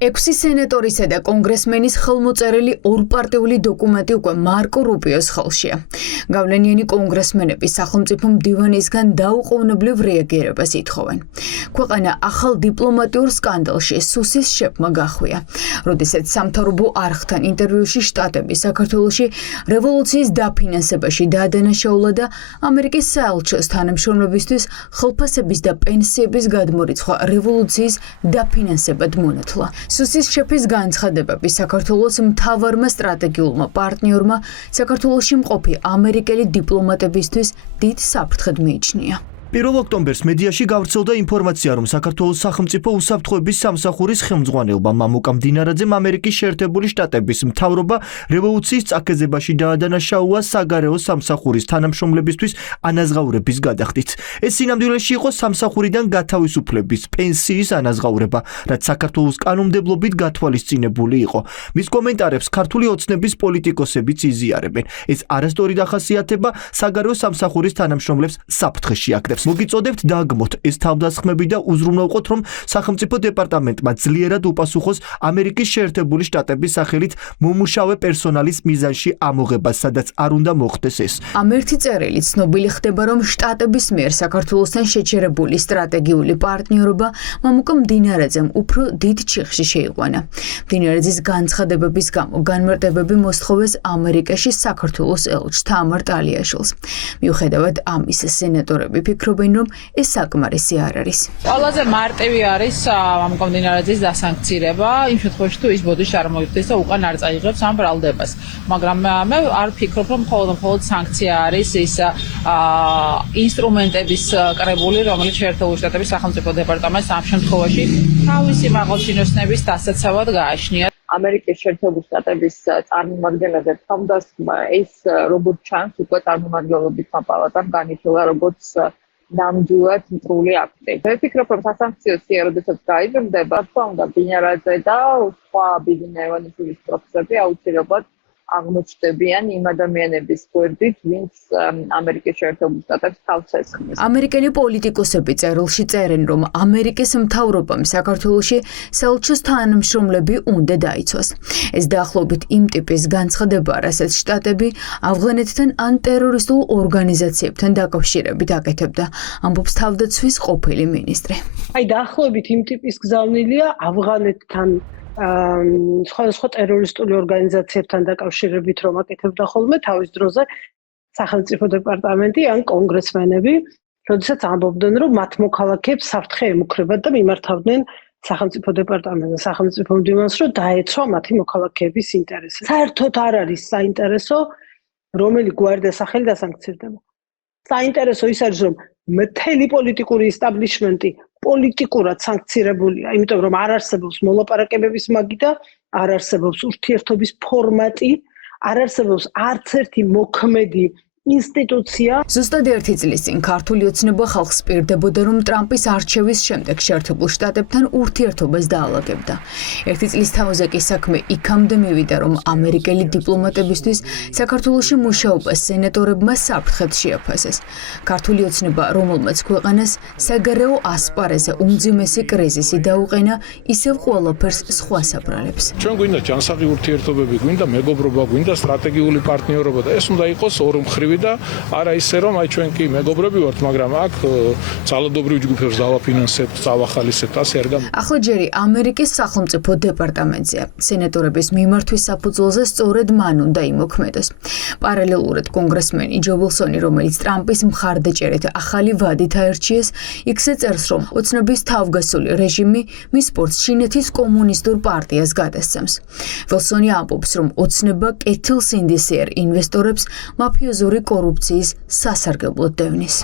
6 სენატორისა და კონგრესმენის ხელმოწერილი ორპარტიული დოკუმენტი უკვე მარკო რუბიოს ხელშია. გავლენიანი კონგრესმენები სახელმწიფო მდივანისგან დაუყოვნებლივ რეაგირებას ითხოვენ. ქვეყანა ახალ დიპლომატიურ სკანდალში სუსის შეფმა გახვია. როდესაც სამთავრობო არხთან ინტერვიუში შტატები საქართველოში რევოლუციის დაფინანსებაში დაადანაშაულა და ამერიკის საელჩოს თანამშრომლებისთვის ხელფასების და პენსიების გადმორიცხვა რევოლუციის დაფინანსებად მონათლა. სუსის შეფის განცხადებები საქართველოს მთავარმა სტრატეგიულმა პარტნიორმა საქართველოში მყოფი ამერიკელი დიპლომატებისთვის დიდ საფრთხედ მიიჩნია. 1 ოქტომბერს მედიაში გავრცელდა ინფორმაცია, რომ საქართველოს სახელმწიფო უსაფრთხოების სამსახურის ხელმძღვანელმა მამუკა მდინარაძემ ამერიკის შეერთებული შტატების მთავრობა რევოლუციის წაქეზებაში დაადანაშაულა საგარეო სამსახურის თანამშრომლებისთვის ანაზღაურების გადახდით. ეს სინამდვილეში იყო სამსახურიდან გათავისუფლების პენსიის ანაზღაურება, რაც საქართველოს კანონმდებლობით გათვალისწინებული იყო. მის კომენტარებს ქართული ოცნების პოლიტიკოსებიც იზიარებენ. ეს არასწორი დახასიათება საგარეო სამსახურის თანამშრომლებს საფრთხეში აკრებს. მოგიწოდებთ დაგმოთ ეს თავდასხმები და უზრუნველყოთ, რომ სახელმწიფო დეპარტამენტმა ძლიერად უპასუხოს ამერიკის შეერთებული შტატების სახელით მომუშავე პერსონალის მიზანში ამოღებას, სადაც არ უნდა მოხდეს ეს. ამ ერთი წერილით ცნობილი ხდება, რომ შტატების მიერ საქართველოსთან შეჩერებული სტრატეგიული პარტნიორობა მამუკა მდინარაძემ უფრო დიდ ჩიხში შეიყვანა. მდინარაძის განცხადებების გამო განმარტებები მოსთხოვეს ამერიკაში საქართველოს ელჩ თამარ ტალიაშვილს. მიუხედავად ამისა, სენატორები ფიქრობენ, რომ ეს საკმარისი არ არის. ყველაზე მარტივი არის მამუკა მდინარაძის დასანქცირება, იმ შემთხვევაში თუ ის ბოდიში არ მოიხდეს და უკან არ წაიღებს ამ ბრალდებას. მაგრამ მე არ ფიქრობ, რომ მხოლოდ სანქცია არის ის ინსტრუმენტების კრებული, რომელიც შეერთებული შტატების სახელმწიფო დეპარტამენტს ამ შემთხვევაში თავისი მაღალჩინოსნების დასაცავად გააჩნია. ამერიკის შეერთებული შტატების წარმომადგენლებზე თავდასხმა ეს როგორც ჩანს უკვე წარმომადგენლობითმა პალატამ განიხილა როგორც ნამდვილად მტრული აქტი. მე ვფიქრობ, რომ სასანქციო სია როდესაც გაიზრდება, თქო უნდა მდინარაძე და სხვა ბიგინა ივანიშვილის პროცესები აუცილებლად აღმოჩნდებიან იმ ადამიანების გვერდით, ვინც ამერიკის შეერთებულ შტატებს თავს ესხმის. ამერიკელი პოლიტიკოსები წერილში წერენ, რომ ამერიკის მთავრობამ საქართველოში საელჩოს თანამშრომლები უნდა დაიცვას. ეს დაახლოებით იმ ტიპის განცხადება, რასაც შტატები ავღანეთთან ან ტერორისტულ ორგანიზაციებთან დაკავშირებით აკეთებდა, ამბობს თავდაცვის ყოფილი მინისტრი. დაახლოებით იმ ტიპის გზავნილია ავღანეთთან სხვადასხვა ტერორისტული ორგანიზაციებთან დაკავშირებით რომ აკეთებდა ხოლმე თავის დროზე სახელმწიფო დეპარტამენტი ან კონგრესმენები, როდესაც ამბობდნენ, რომ მათ მოქალაქეებს საფრთხე ემუქრებათ და მიმართავდნენ სახელმწიფო დეპარტამენტს და სახელმწიფო მდივანს, რომ დაეცვა მათი მოქალაქეების ინტერესები. საერთოდ არ არის საინტერესო, რომელი გვარდა სახელი დასანქცირდება. საინტერესო ის არის, რომ მთელი პოლიტიკური ისტაბლიშმენტი პოლიტიკურად სანქცირებულია, იმიტომ რომ არ არსებობს მოლაპარაკებების მაგი და არ არსებობს ურთიერთობის ფორმატი, არ არსებობს არც ერთი მოქმედი ინსტიტუცია. ზუსტად 1 წლის წინ ქართული ოცნება ხალხს პირდებოდა, რომ ტრამპის არჩევის შემდეგ შეერთებულ შტატებთან ურთიერთობას დაალაგებდა. 1 წლის თავზე კი საქმე იქამდე მივიდა, რომ ამერიკელი დიპლომატებისთვის საქართველოში მუშაობა სენატორებმა საფრთხედ შეაფასეს. ქართული ოცნება, რომელმაც ქვეყანას საგარეო ასპარეზზე უმძიმესი კრიზისი დაუყენა, ისევ ყველაფერს სხვას აბრალებს. ჩვენ გვინდა ჯანსაღი ურთიერთობები, გვინდა მეგობრობა, გვინდა სტრატეგიული პარტნიორობა და ეს უნდა იყოს ორმხრივი და არა ისე რომ აი ჩვენ კი მეგობრები ვართ, მაგრამ აქ ძალადობრივ ჯგუფებს დავაფინანსებთ, დავახალისებთ, ასე არ გამ. ახლა ჯერი ამერიკის სახელმწიფო დეპარტამენტზეა. სენატორების მიმართვის საფუძველზე სწორედ მან უნდა იმოქმედოს. პარალელურად კონგრესმენი ჯო ვილსონი, რომელიც ტრამპის მხარდაჭერით ახალი ვადით აერჩიეს, იქზე წერს, რომ ოცნების თავგასული რეჟიმი მის სპორტს ჩინეთის კომუნისტურ პარტიას გადასცემს. ვილსონი ამბობს, რომ ოცნება კეთილსინდისიერ ინვესტორებს მაფიოზური კორუფციის სასარგებლოდ დევნის.